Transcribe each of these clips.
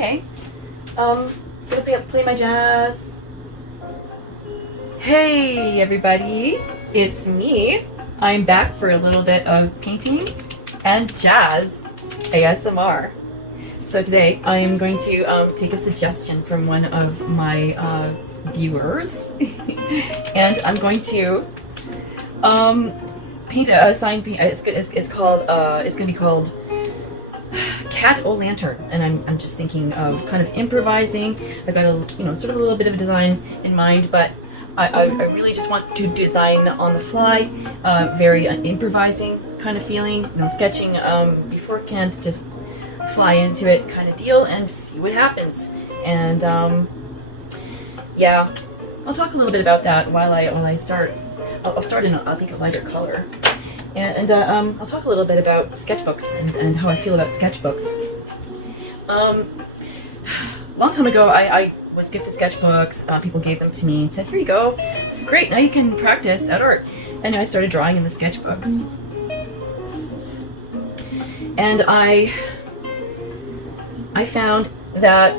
Okay. Gonna play my jazz. Hey everybody, it's me. I'm back for a little bit of painting and jazz ASMR. So today I am going to take a suggestion from one of my viewers, and I'm going to paint a sign. It's going to be called Cat O Lantern, and I'm just thinking of kind of improvising. I've got a sort of a little bit of a design in mind, but I really just want to design on the fly, very improvising kind of feeling, sketching beforehand, just fly into it kind of deal and see what happens. And yeah, I'll talk a little bit about that while I start. I'll start in I think a lighter color. And I'll talk a little bit about sketchbooks and how I feel about sketchbooks. A long time ago, I was gifted sketchbooks. People gave them to me and said, "Here you go. This is great. Now you can practice at art." And I started drawing in the sketchbooks. And I found that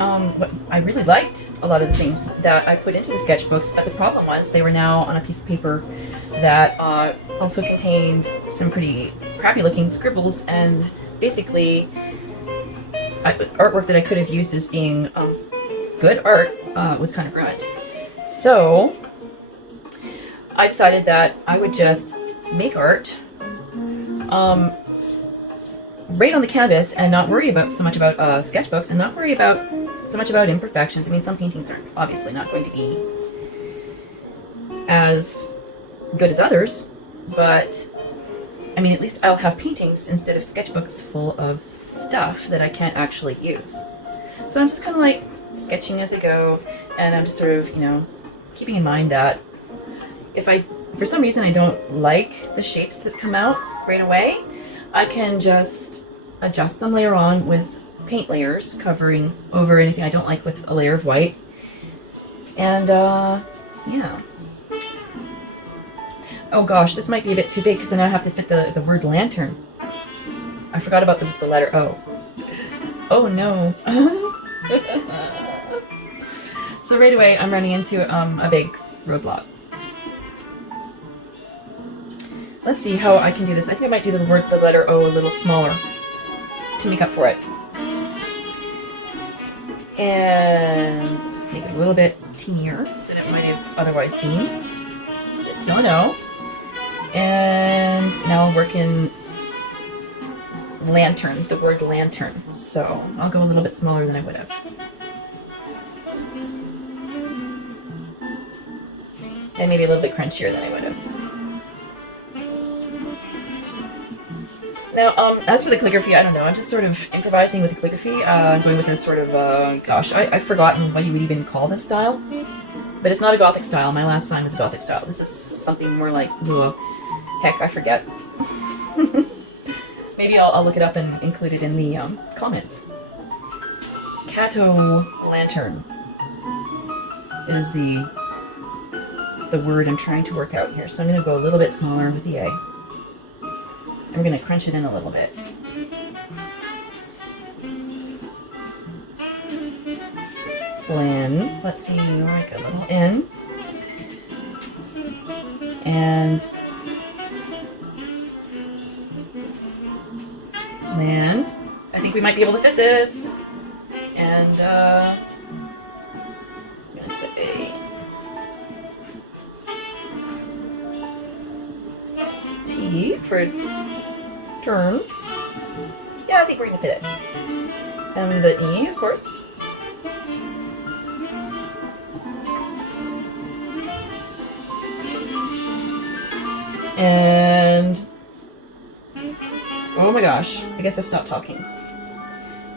I really liked a lot of the things that I put into the sketchbooks, but the problem was they were now on a piece of paper that also contained some pretty crappy looking scribbles, and basically artwork that I could have used as being good art was kind of ruined. So I decided that I would just make art right on the canvas and not worry so much about sketchbooks, and not worry so much about imperfections. I mean, some paintings are obviously not going to be as good as others, but I mean, at least I'll have paintings instead of sketchbooks full of stuff that I can't actually use. So I'm just kind of like sketching as I go, and I'm just sort of, keeping in mind that if for some reason I don't like the shapes that come out right away, I can just adjust them later on with paint layers covering over anything I don't like with a layer of white. And yeah. Oh gosh, this might be a bit too big because then I have to fit the word lantern. I forgot about the letter O. Oh no. So right away I'm running into a big roadblock. Let's see how I can do this. I think I might do the letter O a little smaller to make up for it. And just make it a little bit teenier than it might have otherwise been. But it's still an O. And now I'll work in lantern, the word lantern. So I'll go a little bit smaller than I would have. And maybe a little bit crunchier than I would have. Now, as for the calligraphy, I don't know. I'm just sort of improvising with the calligraphy. I'm going with this sort of, gosh, I've forgotten what you would even call this style. But it's not a Gothic style. My last sign was a Gothic style. This is something more like, heck, I forget. Maybe I'll look it up and include it in the comments. Cato Lantern is the word I'm trying to work out here. So I'm going to go a little bit smaller with the A. I'm going to crunch it in a little bit. Lin. Let's see, like a little N. And then I think we might be able to fit this. And I'm going to say T for turn. Yeah, I think we're going to fit it. And the E, of course. And oh my gosh, I guess I've stopped talking.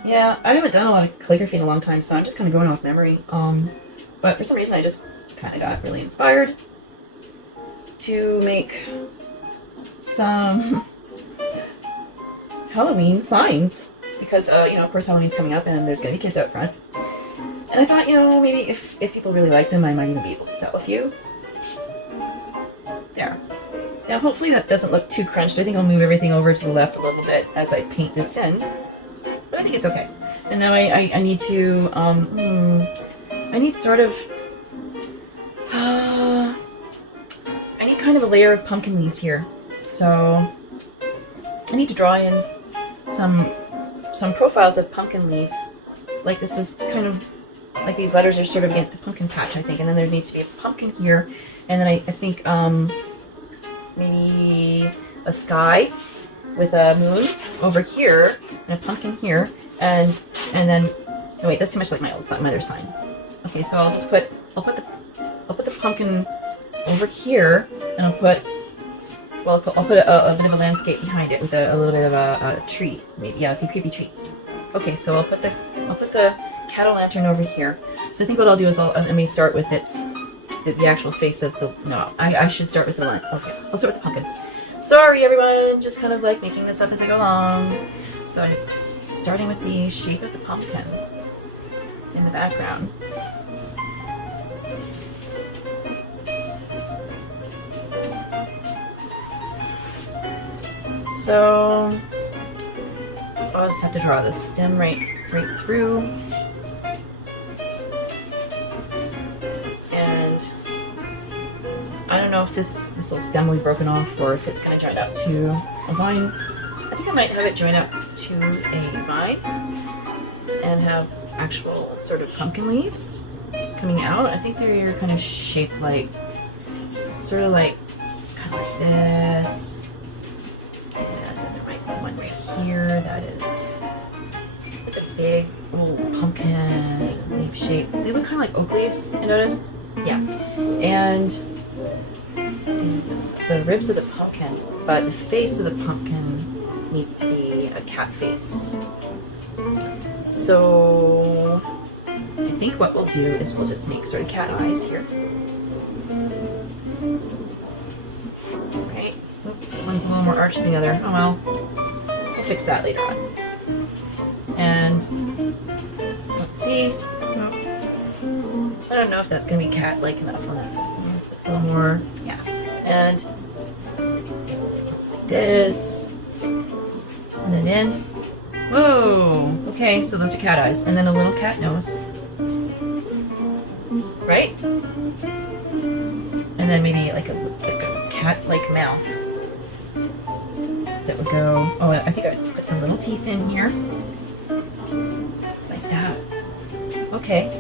Yeah, I haven't done a lot of calligraphy in a long time, so I'm just kind of going off memory. But for some reason I just kind of got really inspired to make some Halloween signs, because of course Halloween's coming up and there's gonna be kids out front. And I thought, maybe if people really like them, I might even be able to sell a few. There. Now hopefully that doesn't look too crunched. I think I'll move everything over to the left a little bit as I paint this in. But I think it's okay. And now I need to, I need sort of, I need kind of a layer of pumpkin leaves here. So I need to draw in some profiles of pumpkin leaves. Like this is kind of, like these letters are sort of against a pumpkin patch, I think. And then there needs to be a pumpkin here. And then I think maybe a sky with a moon over here and a pumpkin here. And then, no wait, that's too much like my other sign. Okay, so I'll put the pumpkin over here, and I'll put a bit of a landscape behind it with a little bit of a tree, maybe, yeah, a creepy tree. Okay, so I'll put the cat-o'-lantern over here. So I think what I'll do is I may start with the actual face of the, no, I should start with the line. Okay, I'll start with the pumpkin. Sorry everyone, just kind of like making this up as I go along. So I'm just starting with the shape of the pumpkin in the background. So I'll just have to draw the stem right through. And I don't know if this little stem will be broken off or if it's going to join up to a vine. I think I might have it join up to a vine and have actual sort of pumpkin leaves coming out. I think they're kind of shaped like, sort of like, kind of like this. And then there might be one right here that is like a big little pumpkin leaf shape. They look kind of like oak leaves, I noticed. Yeah. And see the ribs of the pumpkin, but the face of the pumpkin needs to be a cat face. So I think what we'll do is we'll just make sort of cat eyes here. Right? One's a little more arched than the other. Oh well. We'll fix that later on. And let's see. I don't know if that's going to be cat-like enough on that side. A little more, yeah. And like this. And then in. Whoa! Okay, so those are cat eyes. And then a little cat nose. Right? And then maybe like a cat-like mouth. That would go... Oh, I think I put some little teeth in here. Like that. Okay.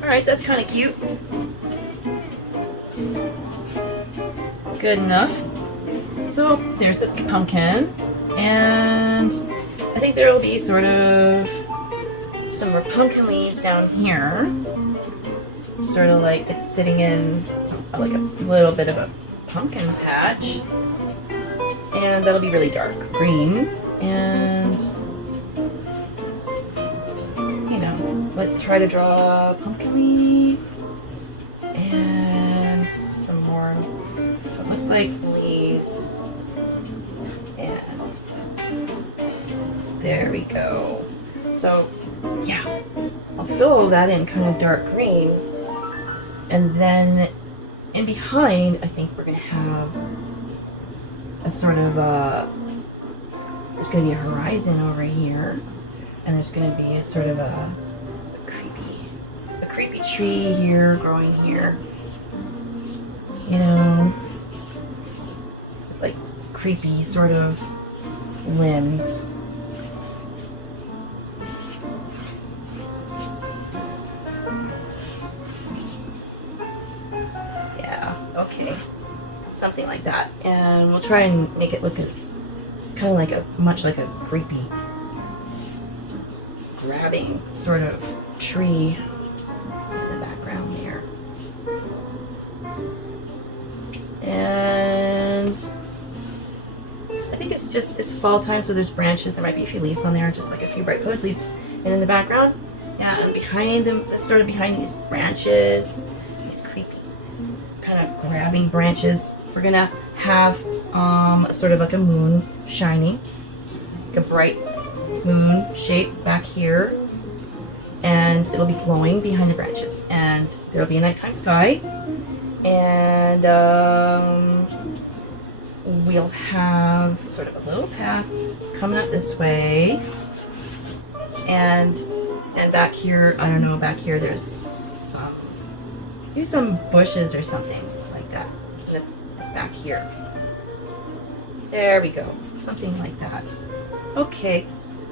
Alright, that's kind of cute. Good enough. So, there's the pumpkin. And I think there will be sort of some more pumpkin leaves down here. Sort of like it's sitting in some, like a little bit of a pumpkin patch. And that'll be really dark green. And, you know, let's try to draw a pumpkin leaf. And some more, what looks like leaves. And there we go. So, yeah, I'll fill that in kind of dark green. And then in behind, I think we're going to have a sort of there's going to be a horizon over here. And there's going to be a sort of a creepy tree here, growing here. You know, with like creepy sort of limbs. Yeah, okay. Something like that. And we'll try and make it look as kind of like much like a creepy grabbing sort of tree in the background there. And I think it's fall time, so there's branches. There might be a few leaves on there, just like a few bright colored leaves. And in the background, yeah, and behind them, sort of behind these branches, these creepy kind of grabbing branches, we're gonna have sort of like a moon shining, like a bright moon shape back here, and it'll be glowing behind the branches, and there'll be a nighttime sky, and we'll have sort of a little path coming up this way, and And back here, I don't know, back here there's maybe some bushes or something like that. In the back here. There we go. Something like that. Okay.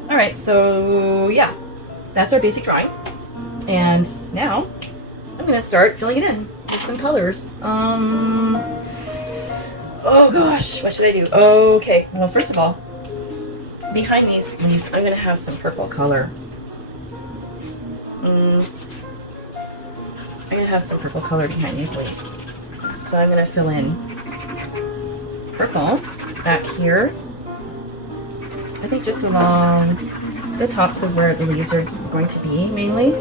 Alright, so yeah. That's our basic drawing. And now I'm gonna start filling it in with some colors. Oh gosh, what should I do? Okay, well first of all, behind these leaves I'm gonna have some purple color. I'm gonna have some purple color behind these leaves. So I'm gonna fill in purple back here. I think just along the tops of where the leaves are going to be mainly.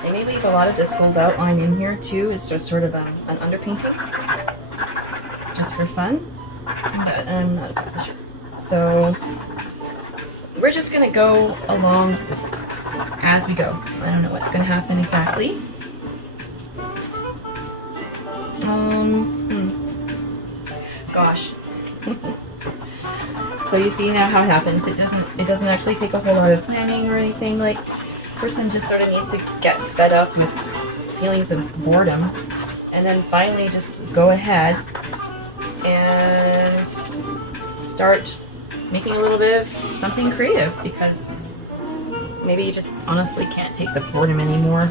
I may leave a lot of this gold outline in here too, as sort of an underpainting, just for fun, but I'm not exactly sure. So we're just gonna go along as we go. I don't know what's gonna happen exactly. Gosh. So you see now how it happens. It doesn't actually take a whole lot of planning or anything. Like, person just sort of needs to get fed up with feelings of boredom and then finally just go ahead and start making a little bit of something creative, because maybe you just honestly can't take the boredom anymore.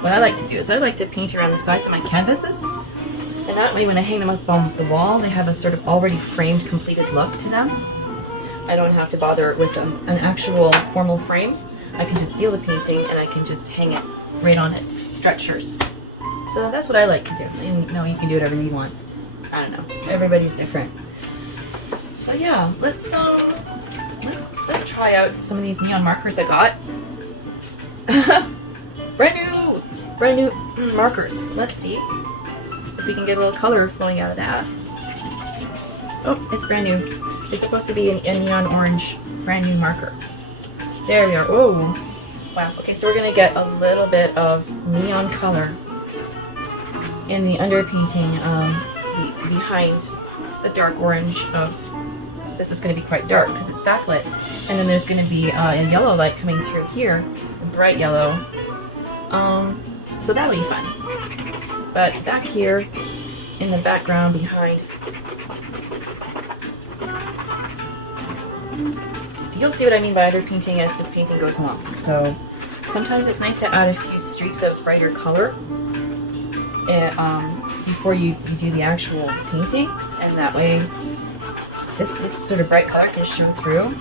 What I like to do is I like to paint around the sides of my canvases, and that way when I hang them up on the wall they have a sort of already framed, completed look to them. I don't have to bother with an actual formal frame. I can just seal the painting and I can just hang it right on its stretchers. So that's what I like to do. And you know, you can do whatever you want. I don't know. Everybody's different. So yeah, let's try out some of these neon markers I got. brand new markers. Let's see if we can get a little color flowing out of that. Oh, it's brand new. It's supposed to be a neon orange brand new marker. There we are. Oh, wow. Okay, so we're gonna get a little bit of neon color in the underpainting behind the dark orange of. This is going to be quite dark because it's backlit, and then there's going to be a yellow light coming through here, a bright yellow. So that'll be fun. But back here, in the background behind, you'll see what I mean by underpainting as this painting goes along. So sometimes it's nice to add a few streaks of brighter color before you do the actual painting, and that way this sort of bright color can show through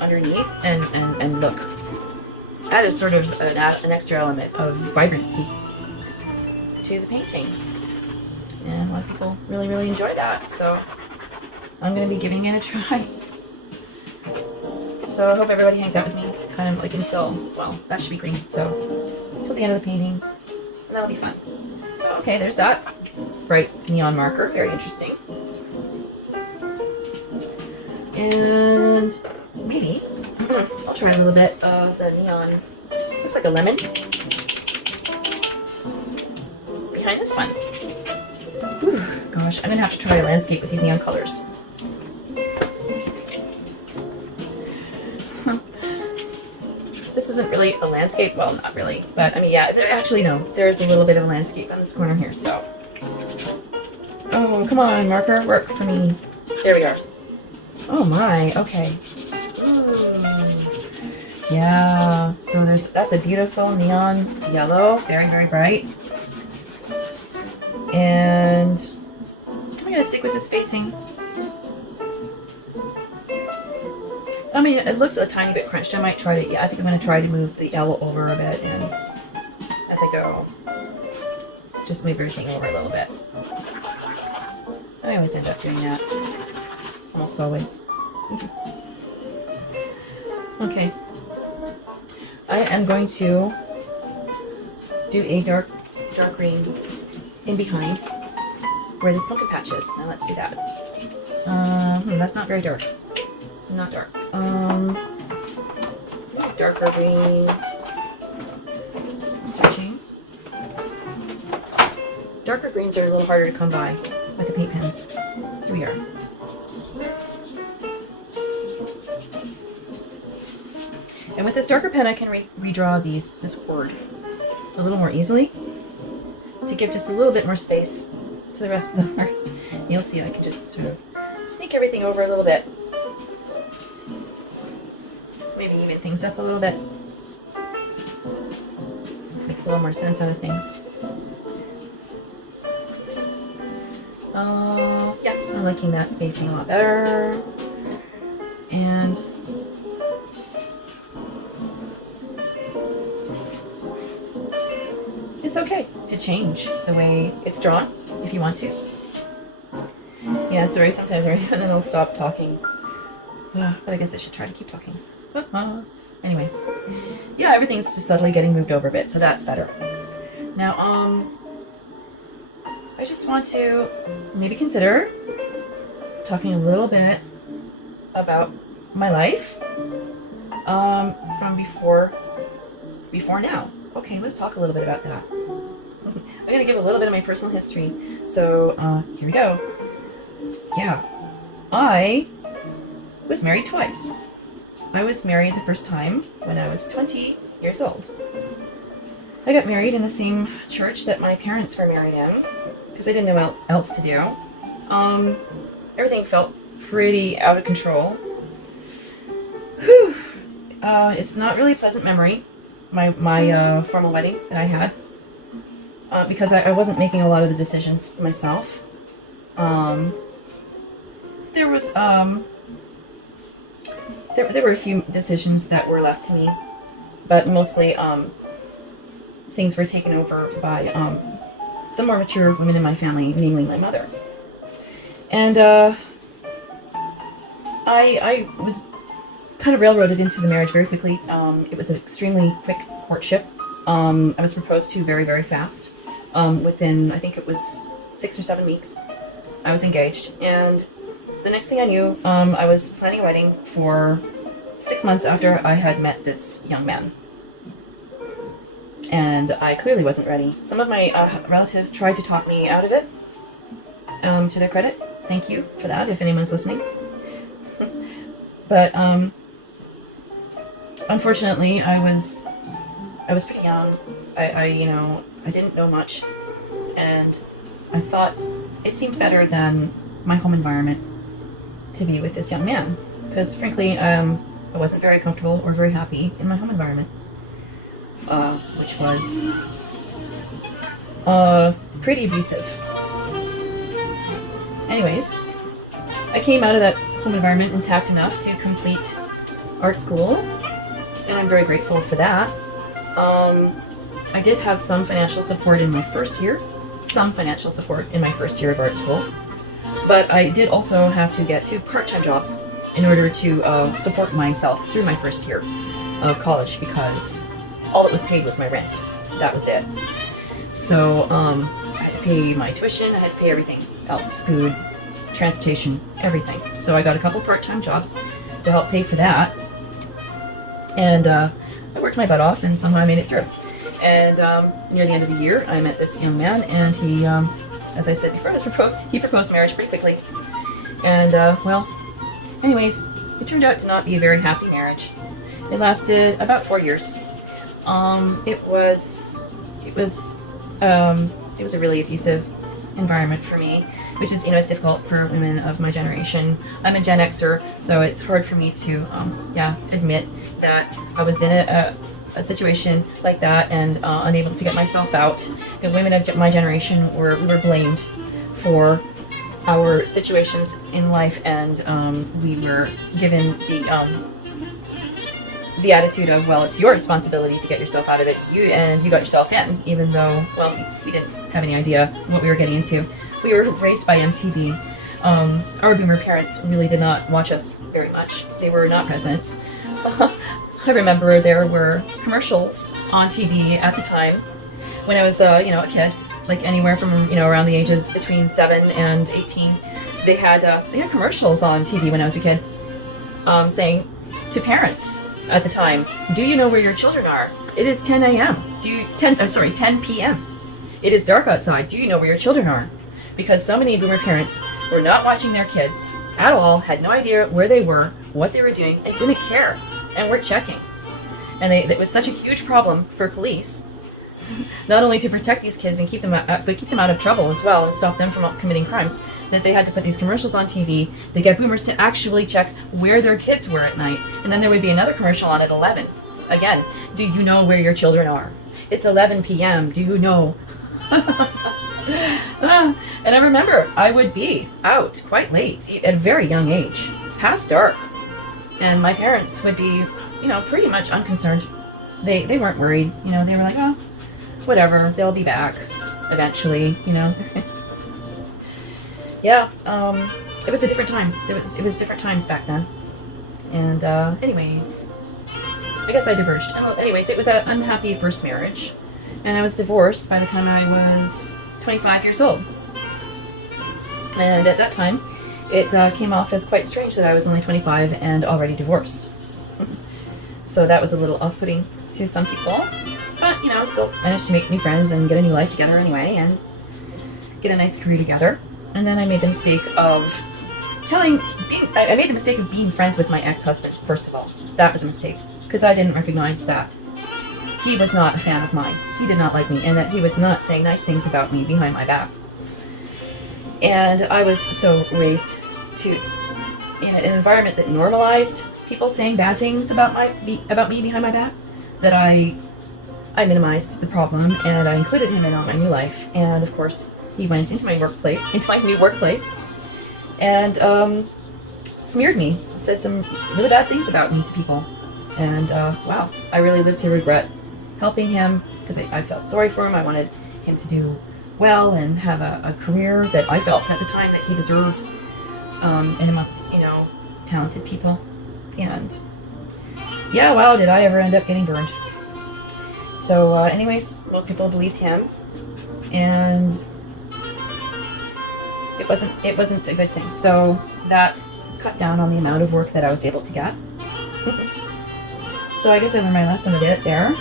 underneath and look. Add a sort of an extra element of vibrancy to the painting. And a lot of people really, really enjoy that, so I'm going to be giving it a try. So I hope everybody hangs out with me, kind of like until, well, that should be green, so until the end of the painting, and that'll be fun. So okay, there's that bright neon marker, very interesting. And maybe I'll try a little bit of the neon, looks like a lemon, behind this one. Whew, gosh, I'm gonna have to try a landscape with these neon colors. This isn't really a landscape, well, not really, but I mean, yeah, actually no, there's a little bit of a landscape on this corner here, so. Oh, come on, marker, work for me. There we are. Oh my, okay. Ooh. Yeah, so that's a beautiful neon yellow, very, very bright. And I'm gonna stick with the spacing. I mean, it looks a tiny bit crunched. I might try to, yeah, I think I'm gonna try to move the yellow over a bit, and as I go, just move everything over a little bit. I always end up doing that. Almost always. Okay. I am going to do a dark green in behind where this pumpkin patch is. Now let's do that. That's not very dark. Not dark. Darker green. Some searching. Darker greens are a little harder to come by with the paint pens. Here we are. And with this darker pen, I can redraw this word a little more easily to give just a little bit more space to the rest of the heart. You'll see I can just sort of sneak everything over a little bit. Maybe even things up a little bit. Make a little more sense out of things. Yeah, I'm liking that spacing a lot better. And it's okay to change the way it's drawn if you want to. Yeah, sorry, sometimes and then I'll stop talking. But I guess I should try to keep talking. Anyway, yeah, everything's just subtly getting moved over a bit, so that's better. Now, I just want to maybe consider talking a little bit about my life from before now. Okay, let's talk a little bit about that. I'm going to give a little bit of my personal history. So here we go. Yeah, I was married twice. I was married the first time when I was 20 years old. I got married in the same church that my parents were married in because I didn't know what else to do. Everything felt pretty out of control. Whew. It's not really a pleasant memory, my formal wedding that I had, because I wasn't making a lot of the decisions myself. There was there were a few decisions that were left to me, but mostly things were taken over by the more mature women in my family, namely my mother. And I was kind of railroaded into the marriage very quickly. It was an extremely quick courtship. I was proposed to very, very fast. Within, I think it was 6 or 7 weeks, I was engaged. And the next thing I knew, I was planning a wedding for 6 months after I had met this young man. And I clearly wasn't ready. Some of my relatives tried to talk me out of it, to their credit. Thank you for that, if anyone's listening. But unfortunately, I was pretty young. I didn't know much, and I thought it seemed better than my home environment to be with this young man, because frankly, I wasn't very comfortable or very happy in my home environment, which was pretty abusive. Anyways, I came out of that home environment intact enough to complete art school, and I'm very grateful for that. I did have some financial support in my first year, of art school, but I did also have to get 2 part-time jobs in order to support myself through my first year of college, because all that was paid was my rent. That was it. So I had to pay my tuition, I had to pay everything else, food, transportation, everything. So I got a couple part-time jobs to help pay for that, and I worked my butt off, and somehow I made it through. And near the end of the year, I met this young man, and he, as I said before, he proposed marriage pretty quickly. And well, anyways, it turned out to not be a very happy marriage. It lasted about 4 years. It was a really abusive environment for me, which is, it's difficult for women of my generation. I'm a Gen Xer, so it's hard for me to, admit that I was in a situation like that and unable to get myself out. The women of my generation we were blamed for our situations in life, and we were given the attitude of, well, it's your responsibility to get yourself out of it. You got yourself in, even though, well, we didn't have any idea what we were getting into. We were raised by MTV. Our boomer parents really did not watch us very much. They were not present. I remember there were commercials on TV at the time when I was, a kid, like anywhere from, around the ages between 7 and 18. They had commercials on TV when I was a kid, saying to parents at the time, "Do you know where your children are? It is 10 a.m. 10 p.m. It is dark outside. Do you know where your children are?" Because so many boomer parents were not watching their kids at all, had no idea where they were, what they were doing, and didn't care, and weren't checking. And it was such a huge problem for police, not only to protect these kids and keep them but keep them out of trouble as well and stop them from committing crimes, that they had to put these commercials on TV to get boomers to actually check where their kids were at night. And then there would be another commercial on at 11. Again, do you know where your children are? It's 11 p.m. Do you know? And I remember I would be out quite late at a very young age, past dark. And my parents would be, you know, pretty much unconcerned. They weren't worried. You know, they were like, oh, whatever, they'll be back eventually, you know. Yeah, it was a different time. It was different times back then. And anyways, I guess I diverged. Anyways, it was an unhappy first marriage, and I was divorced by the time I was 25 years old. And at that time, it came off as quite strange that I was only 25 and already divorced. So that was a little off-putting to some people. But, you know, still managed to make new friends and get a new life together anyway and get a nice career together. And then I made the mistake of I made the mistake of being friends with my ex-husband, first of all. That was a mistake, because I didn't recognize that he was not a fan of mine. He did not like me, and that he was not saying nice things about me behind my back. And I was so raised in an environment that normalized people saying bad things about me behind my back, that I minimized the problem, and I included him in all my new life. And of course, he went into my new workplace, and smeared me, said some really bad things about me to people. And wow, I really lived to regret helping him, because I felt sorry for him. I wanted him to do well and have a career that I felt at the time that he deserved, and amongst, you know, talented people. And yeah, wow, did I ever end up getting burned. So anyways, most people believed him, and it wasn't a good thing. So that cut down on the amount of work that I was able to get. So I guess I learned my lesson a bit there.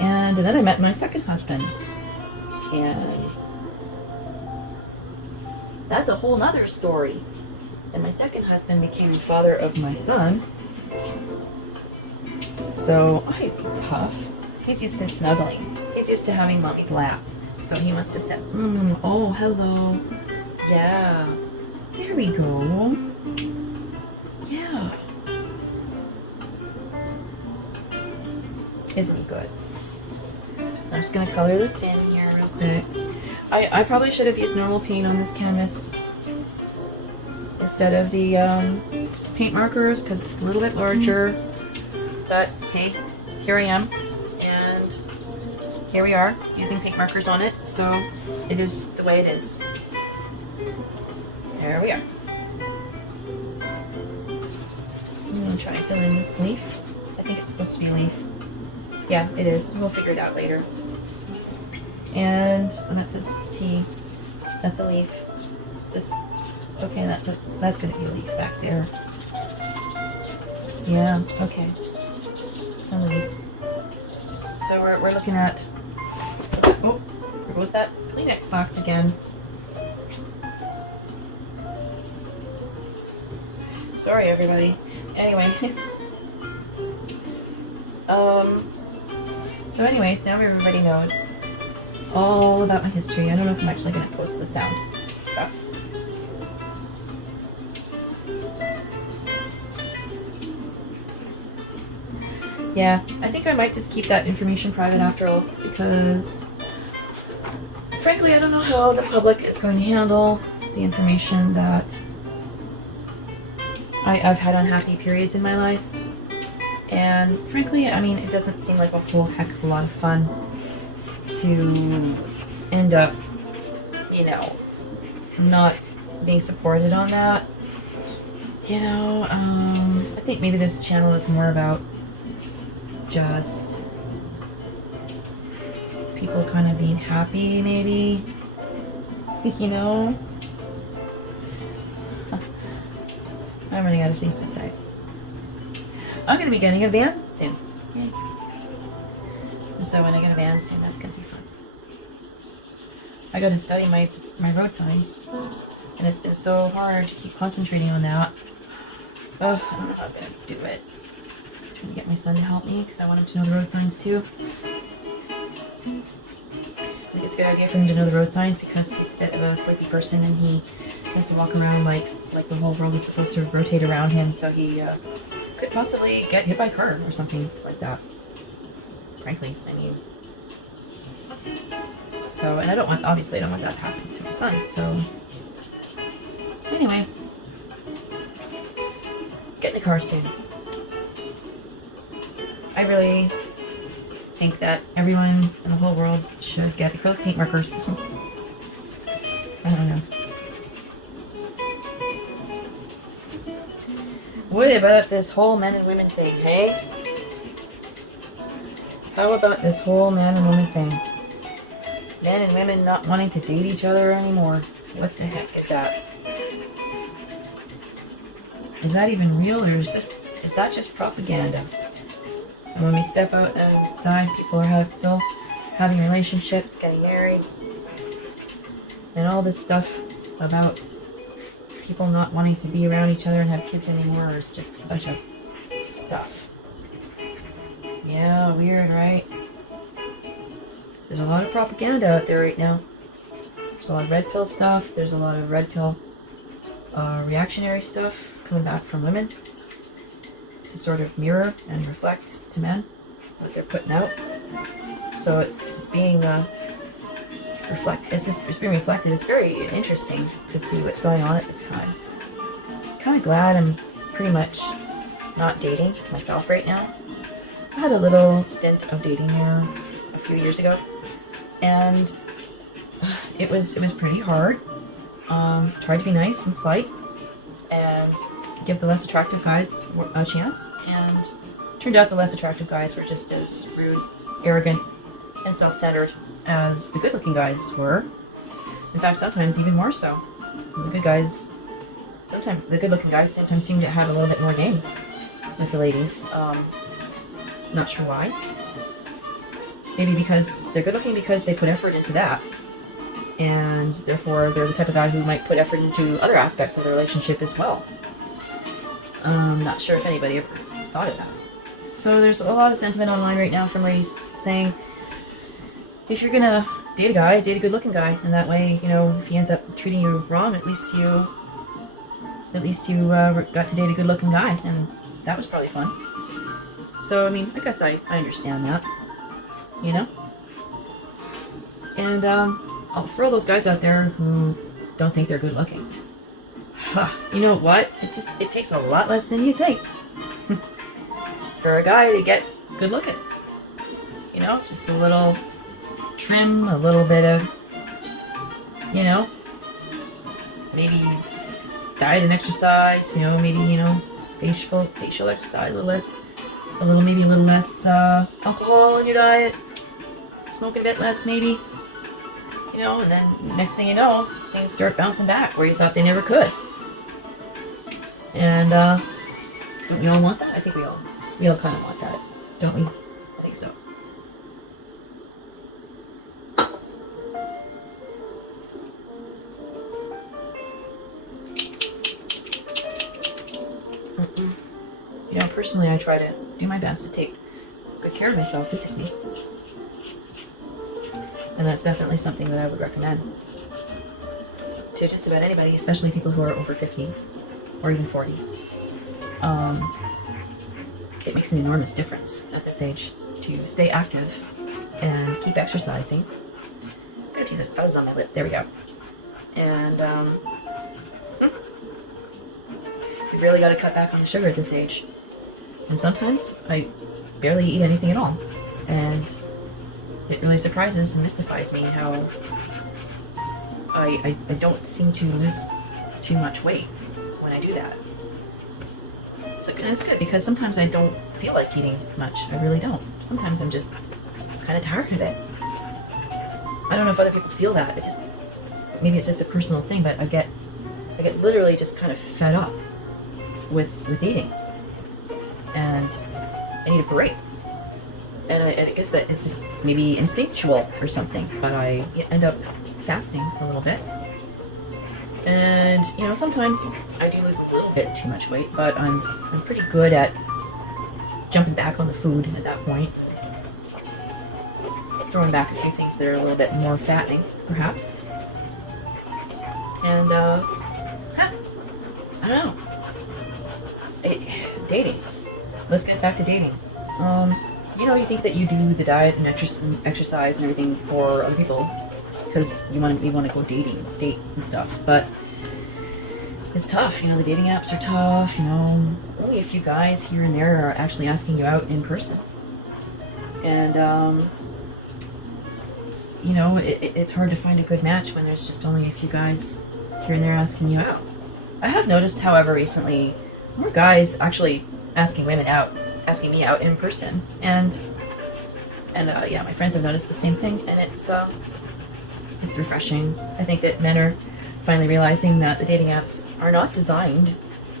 And then I met my second husband. And that's a whole nother story. And my second husband became the father of my son. So, hi, Puff. He's used to snuggling. He's used to having mommy's lap. So he must have said, oh, hello. Yeah. There we go. Yeah. Isn't he good? I'm just going to color this in here real quick. I probably should have used normal paint on this canvas instead of the paint markers, because it's a little bit larger. But hey, here I am, and here we are using paint markers on it, so it is the way it is. There we are. I'm going to try and fill in this leaf. I think it's supposed to be a leaf. Yeah, it is. We'll figure it out later. And that's a T. That's a leaf. This, okay, that's going to be a leaf back there. Yeah, okay. Some leaves. So we're looking at, oh, there goes that Kleenex box again. Sorry, everybody. Anyways. So anyways, now everybody knows all about my history. I don't know if I'm actually going to post the sound. Oh. Yeah, I think I might just keep that information private after all, because frankly, I don't know how the public is going to handle the information that I've had unhappy periods in my life. And frankly, I mean, it doesn't seem like a whole heck of a lot of fun to end up, you know, not being supported on that. You know, I think maybe this channel is more about just people kind of being happy, maybe, you know. I'm running out of things to say. I'm going to be getting a van soon. Yay. And so when I get a van soon, that's going to be fun. I got to study my road signs, and it's been so hard to keep concentrating on that. Oh, I don't know how I'm going to do it. trying to get my son to help me because I want him to know the road signs too. I think it's a good idea for him to know the road signs because he's a bit of a sleepy person and he tends to walk around like the whole world is supposed to rotate around him, so he could possibly get hit by a car or something like that. Frankly, I mean. So, and obviously I don't want that to happen to my son, so. Anyway. Get in the car soon. I really think that everyone in the whole world should get acrylic paint markers. I don't know. What about this whole men and women thing, hey? How about this whole man and woman thing? Men and women not wanting to date each other anymore. What the heck is that? Is that even real, or is that just propaganda? And when we step outside, people are still having relationships, getting married, and all this stuff about people not wanting to be around each other and have kids anymore is just a bunch of stuff. Yeah, weird, right? There's a lot of propaganda out there right now. There's a lot of red pill stuff. There's a lot of red pill reactionary stuff coming back from women to sort of mirror and reflect to men what they're putting out. So it's being it's being reflected. It's very interesting to see what's going on at this time. Kind of glad I'm pretty much not dating myself right now. I had a little stint of dating there a few years ago, and it was pretty hard. Tried to be nice and polite and give the less attractive guys a chance, and turned out the less attractive guys were just as rude, arrogant, and self-centered as the good-looking guys were. In fact, sometimes even more so. The good-looking guys sometimes seem to have a little bit more game with the ladies. Not sure why. Maybe because they're good-looking because they put effort into that, and therefore they're the type of guy who might put effort into other aspects of the relationship as well. Not sure if anybody ever thought of that. So there's a lot of sentiment online right now from ladies saying, if you're gonna date a guy, date a good-looking guy, and that way, you know, if he ends up treating you wrong, at least you got to date a good-looking guy, and that was probably fun. So I mean, I guess I understand that, you know. And for all those guys out there who don't think they're good-looking, you know what? It takes a lot less than you think for a guy to get good-looking. You know, just a little trim, a little bit of, you know, maybe diet and exercise, you know, maybe, you know, facial exercise, maybe a little less alcohol in your diet, smoking a bit less maybe, you know, and then next thing you know, things start bouncing back where you thought they never could. And don't we all want that? I think we all kind of want that, don't we? I think so. You know, personally, I try to do my best to take good care of myself physically. And that's definitely something that I would recommend to just about anybody, especially people who are over 50 or even 40. It makes an enormous difference at this age to stay active and keep exercising. I have to use a fuzz on my lip. There we go. And you really got to cut back on the sugar at this age. And sometimes I barely eat anything at all. And it really surprises and mystifies me how I don't seem to lose too much weight when I do that. So it's good because sometimes I don't feel like eating much. I really don't. Sometimes I'm just kind of tired of it. I don't know if other people feel that. Maybe it's just a personal thing, but I get literally just kind of fed up with eating, and I need a break. And I guess that it's just maybe instinctual or something, but I end up fasting a little bit. And, you know, sometimes I do lose a little bit too much weight, but I'm pretty good at jumping back on the food at that point. Throwing back a few things that are a little bit more fattening, perhaps. And, I don't know. Dating. Let's get back to dating. You know, you think that you do the diet and exercise and everything for other people because you want to go date and stuff, but it's tough. You know, the dating apps are tough. You know, only a few guys here and there are actually asking you out in person, and you know, it's hard to find a good match when there's just only a few guys here and there asking you out. I have noticed, however, recently more guys actually asking me out in person, and yeah, my friends have noticed the same thing, and it's refreshing. I think that men are finally realizing that the dating apps are not designed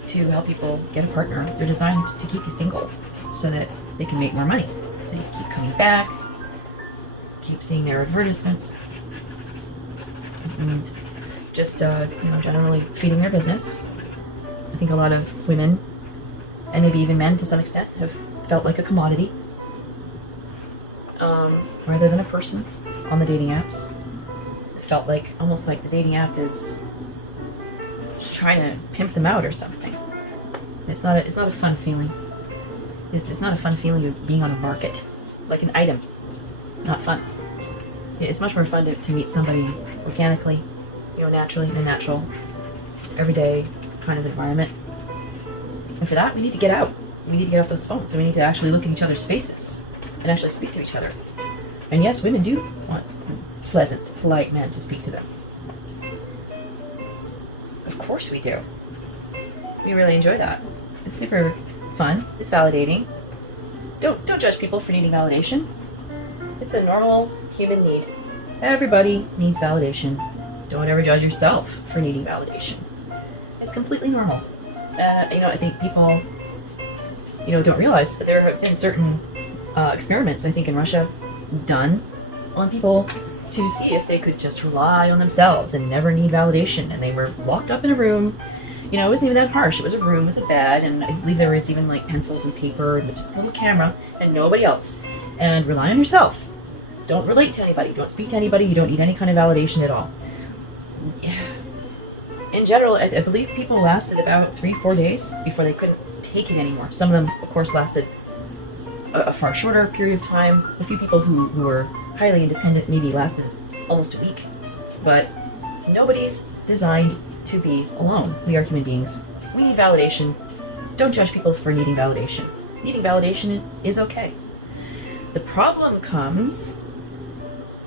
to help people get a partner. They're designed to keep you single so that they can make more money. So you keep coming back, keep seeing their advertisements, and just you know, generally feeding their business. I think a lot of women, and maybe even men to some extent, have felt like a commodity rather than a person on the dating apps. It felt like almost like the dating app is just trying to pimp them out or something. It's not a fun feeling. It's not a fun feeling of being on a market, like an item. Not fun. It's much more fun to meet somebody organically, you know, naturally, in a natural, everyday kind of environment. And for that, we need to get out. We need to get off those phones, and we need to actually look at each other's faces and actually speak to each other. And yes, women do want pleasant, polite men to speak to them. Of course we do. We really enjoy that. It's super fun. It's validating. Don't judge people for needing validation. It's a normal human need. Everybody needs validation. Don't ever judge yourself for needing validation. It's completely normal. You know, I think people, you know, don't realize that there have been certain experiments, I think in Russia, done on people to see if they could just rely on themselves and never need validation. And they were locked up in a room. You know, it wasn't even that harsh. It was a room with a bed, and I believe there was even like pencils and paper and just a little camera and nobody else. And rely on yourself. Don't relate to anybody. Don't speak to anybody. You don't need any kind of validation at all. Yeah. In general, I believe people lasted about 3-4 days before they couldn't take it anymore. Some of them, of course, lasted a far shorter period of time. A few people who were highly independent maybe lasted almost a week. But nobody's designed to be alone. We are human beings. We need validation. Don't judge people for needing validation. Needing validation is okay. The problem comes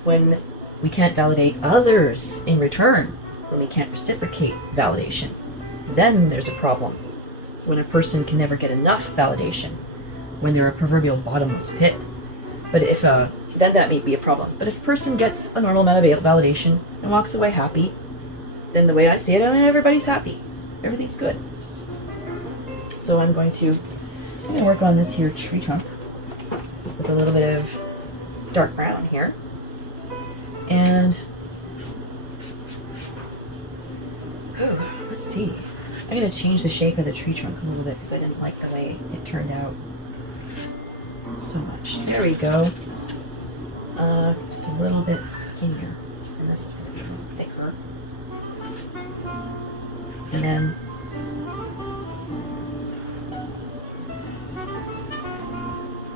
when we can't validate others in return, when we can't reciprocate validation. Then there's a problem. When a person can never get enough validation, when they're a proverbial bottomless pit. But if then that may be a problem. But if a person gets a normal amount of validation and walks away happy, then the way I see it, everybody's happy. Everything's good. So I'm going to work on this here tree trunk with a little bit of dark brown here. And let's see. I'm going to change the shape of the tree trunk a little bit because I didn't like the way it turned out so much. There we go. Just a little bit skinnier. And this is going to be a little thicker. And then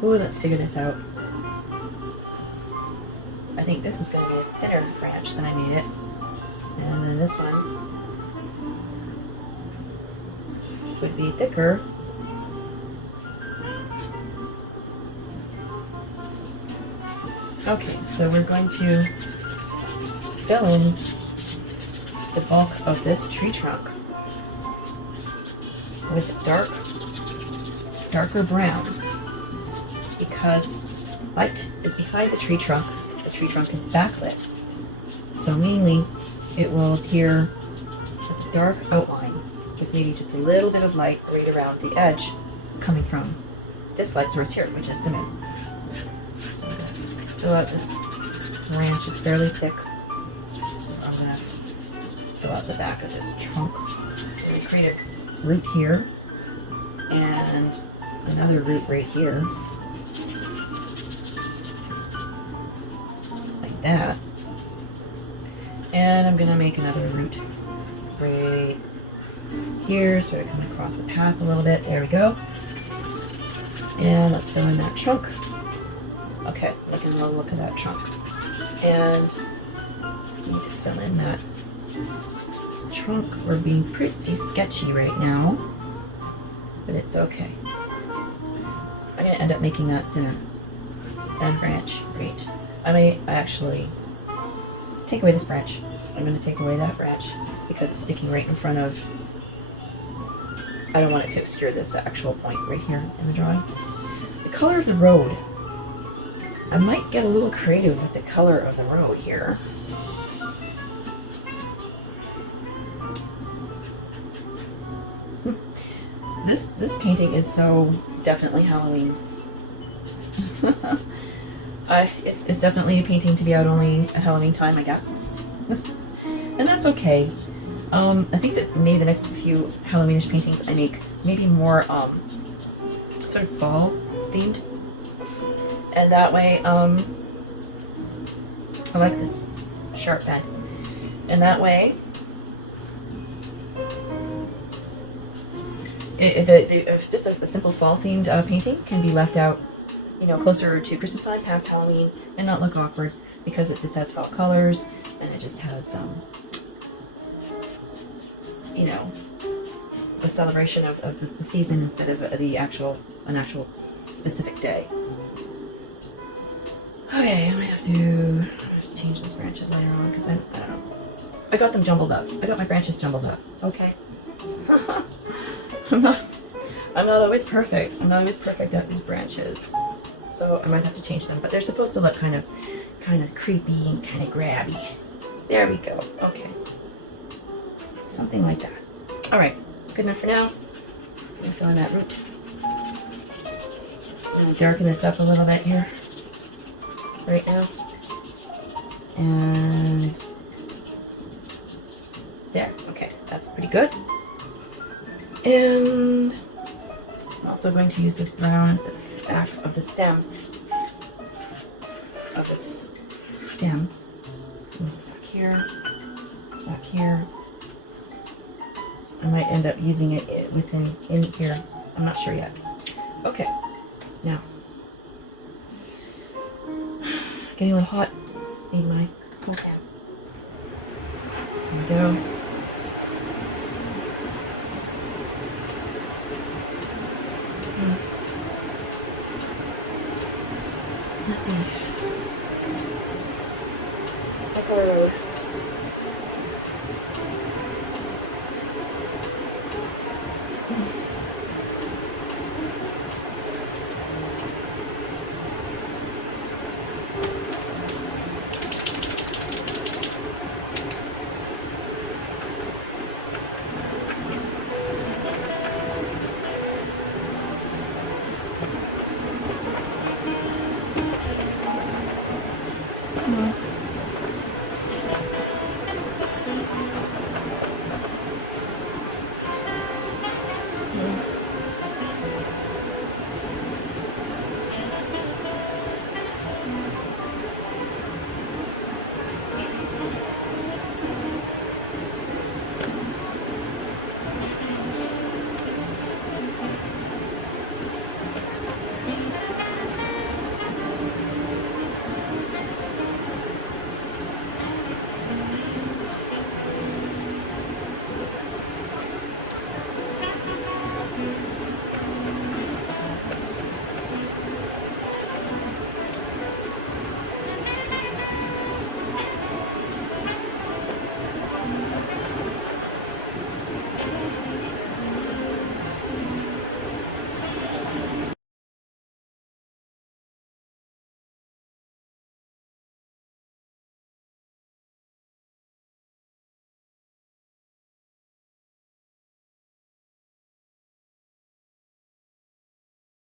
let's figure this out. I think this is going to be a thinner branch than I made it. And then this one would be thicker. Okay, so we're going to fill in the bulk of this tree trunk with darker brown, because light is behind the tree trunk is backlit, so meaningly it will appear as a dark outline with maybe just a little bit of light right around the edge coming from this light source here, which is the moon. So I'm going to fill out this branch. Is fairly thick. So I'm going to fill out the back of this trunk. I'm going to create a root here, and another root right here. Like that. And I'm gonna make another root right here, sort of coming across the path a little bit. There we go. And let's fill in that trunk. Okay, look at the look of that trunk. And we need to fill in that trunk. We're being pretty sketchy right now, but it's okay. I'm gonna end up making that thinner. And branch, great. I may actually take away this branch. I'm gonna take away that branch because it's sticking right in front of, I don't want it to obscure this actual point right here in the drawing. The color of the road. I might get a little creative with the color of the road here. This painting is so definitely Halloween. It's definitely a painting to be out only at Halloween time, I guess. And that's okay. I think that maybe the next few Halloweenish paintings I make maybe more sort of fall themed. And that way, I like this sharp pen. And that way, if just a simple fall themed painting can be left out, you know, closer to Christmas time, past Halloween, and not look awkward because it just has fall colors and it just has, you know, the celebration of the season instead of an actual specific day. Okay, I might have to change those branches later on because I don't know. I got them jumbled up. I got my branches jumbled up. Okay. I'm not always perfect. I'm not always perfect at these branches. So I might have to change them. But they're supposed to look kind of creepy and kind of grabby. There we go. Okay. Something like that. Alright. Good enough for now. I'm gonna fill in that root. I'm gonna darken this up a little bit here. Right now. And there. Okay. That's pretty good. And I'm also going to use this brown at the back of the stem. Of this stem. Use it back here. Back here. I might end up using it in here. I'm not sure yet. Okay. Now. Getting a little hot. Need my cool pen. There we go. Let's see. My color road.